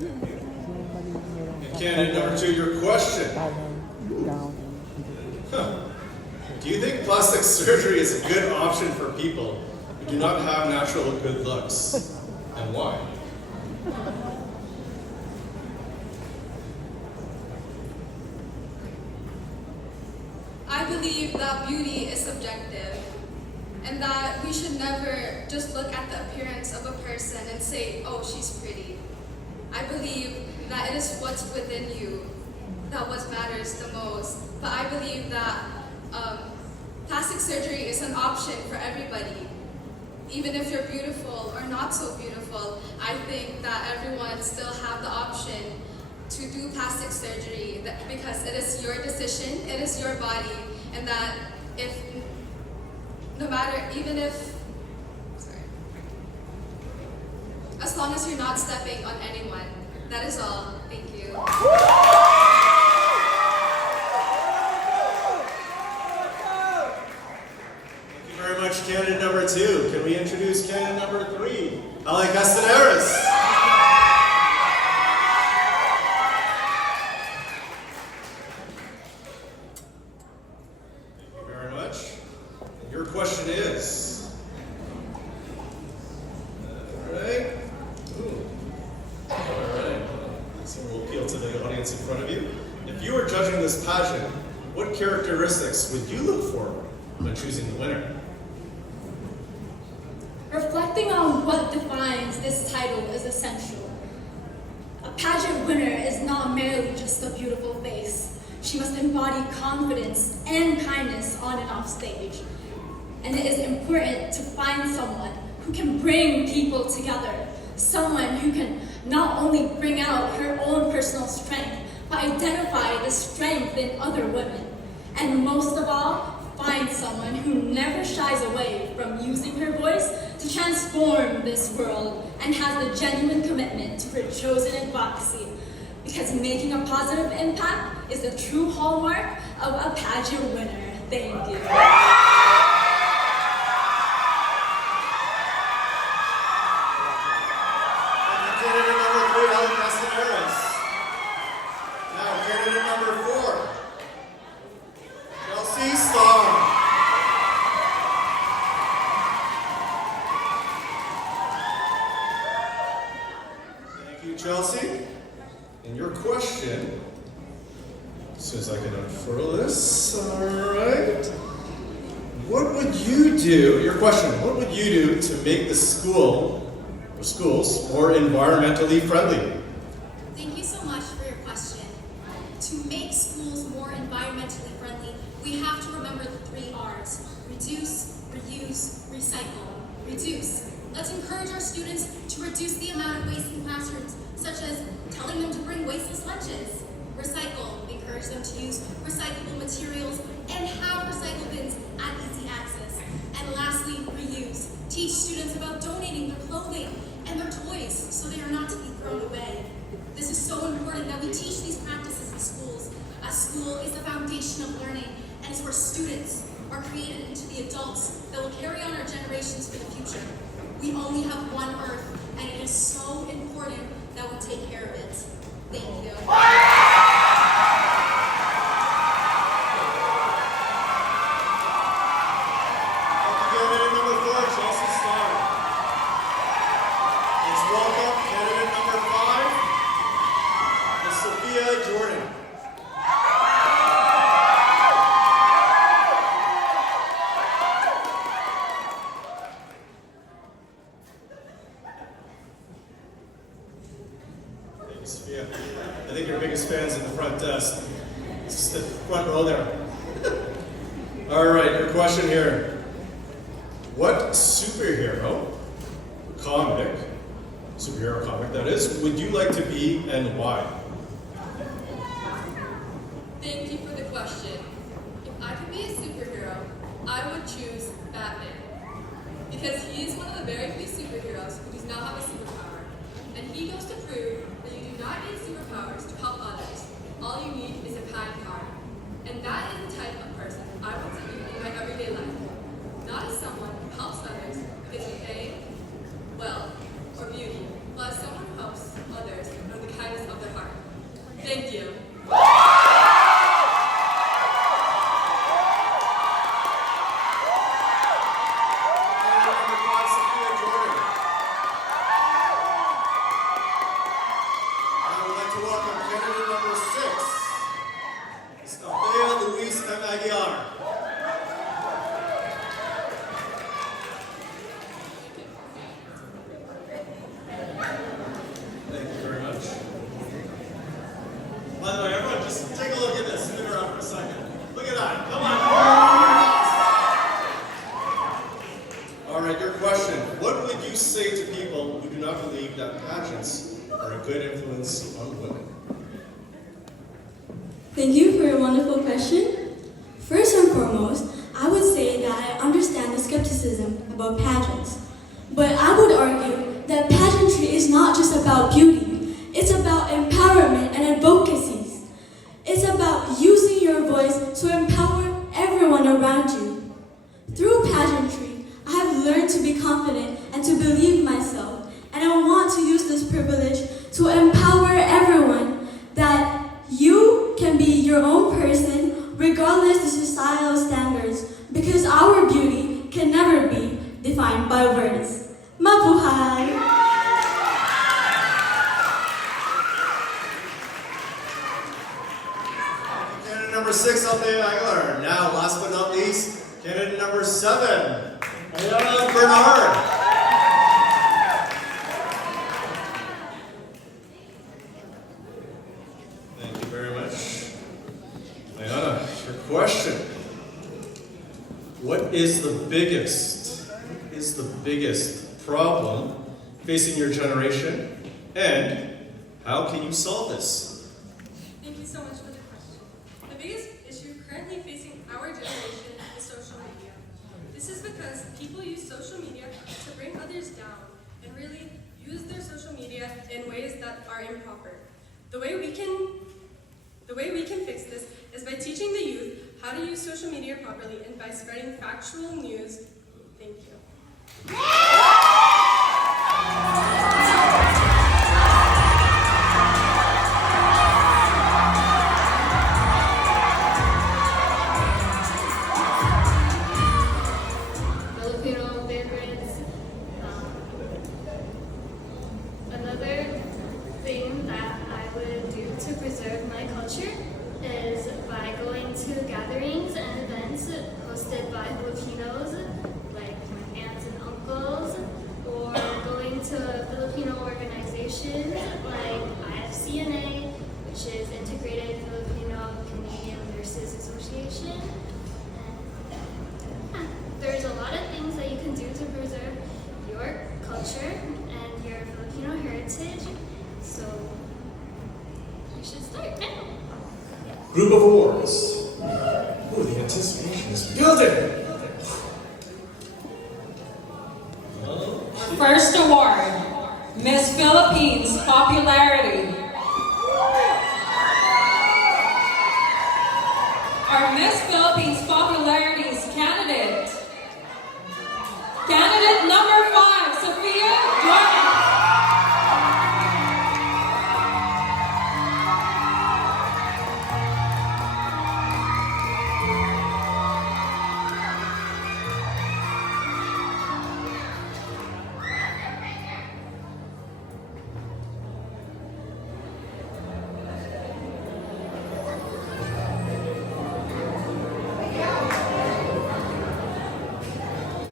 And candidate number 2, your question. Do you think plastic surgery is a good option for people who do not have natural good looks? And why? I believe that beauty is subjective, and that we should never just look at the appearance of a person and say, oh, she's pretty. I believe that it is what's within you that what matters the most. But I believe that plastic surgery is an option for everybody. Even if you're beautiful or not so beautiful, I think that everyone still have the option to do plastic surgery because it is your decision, it is your body, and that if, no matter, even if, as long as you're not stepping on anyone. That is all. Thank you. Thank you very much, candidate number 2. Can we introduce candidate number 3, Ale Castaneras? Thank you very much. And your question is? Will appeal to the audience in front of you. If you were judging this pageant, what characteristics would you look for when choosing the winner? Reflecting on what defines this title is essential. A pageant winner is not merely just a beautiful face. She must embody confidence and kindness on and off stage. And it is important to find someone who can bring people together, someone who can not only bring out her own personal strength, but identify the strength in other women. And most of all, find someone who never shies away from using her voice to transform this world and has the genuine commitment to her chosen advocacy. Because making a positive impact is the true hallmark of a pageant winner. Thank you. Chelsea, and your question, as soon as I can unfurl this, all right. What would you do, your question, what would you do to make the school, or schools, more environmentally friendly? Thank you so much for your question. To make schools more environmentally friendly, we have to remember the 3 R's: reduce, reuse, recycle. Reduce. Let's encourage our students to reduce the amount of waste in classrooms, such as telling them to bring wasteless lunches. Recycle. Encourage them to use recyclable materials and have recycle bins at easy access. And lastly, reuse. Teach students about donating their clothing and their toys so they are not to be thrown away. This is so important that we teach these practices in schools, as school is the foundation of learning and is where students are created into the adults that will carry on our generations for the future. We only have one Earth, and it is so important that we take care of it. Thank you. Candidate number 4, Chelsea Starr. Let's welcome candidate number 5, Ms. Sophia Jordan. Sophia, I think your biggest fans in the front desk. It's just the front row there. All right, your question here. What superhero comic that is, would you like to be and why? Thank you for the question. If I could be a superhero, I would choose Batman. Because he is one of the very few superheroes who does not have a superpower. And he goes to prove that you do not need superpowers to help others. All you need is a kind heart. And that is the type of person I want to be in my everyday life. Not as someone who helps others because of fame, wealth, or beauty, but as someone who helps others All right, your question. What would you say to people who do not believe that pageants are a good influence on women? Thank you for your wonderful question. First and foremost, I would say that I understand the skepticism about pageants. But I would argue that pageantry is not just about beauty. It's about empowerment and advocacies. It's about using your voice to empower everyone around you. Through pageantry, I have learned to be confident and to believe myself. And I want to use this privilege to empower everyone that you can be your own person regardless of societal standards, because our beauty can never be defined by words. Mabuhay! Candidate number 6, Althea Aguilar. Now, last but not least, candidate number 7, Ayala Bernard. Thank you very much. Ayala, your question. What is the biggest problem facing your generation, and how can you solve this? Thank you so much for the question. The biggest issue currently facing our generation is social media. This is because people use social media to bring others down and really use their social media in ways that are improper. The way we can fix this is by teaching the youth how to use social media properly and by spreading factual news. Thank you. Filipino favorites. Another thing that I would do to preserve my culture is by going to gatherings and events hosted by Filipinos, like my aunts and uncles, or going to Filipino organizations like IFCNA, which is Integrated Filipino Canadian Nurses Association. And there's a lot of things that you can do to preserve your culture and your Filipino heritage, so you should start now. Group of awards. Ooh, the anticipation is building. First award, Miss Philippines Popularity. Our Miss Philippines Popularity's candidate. Candidate number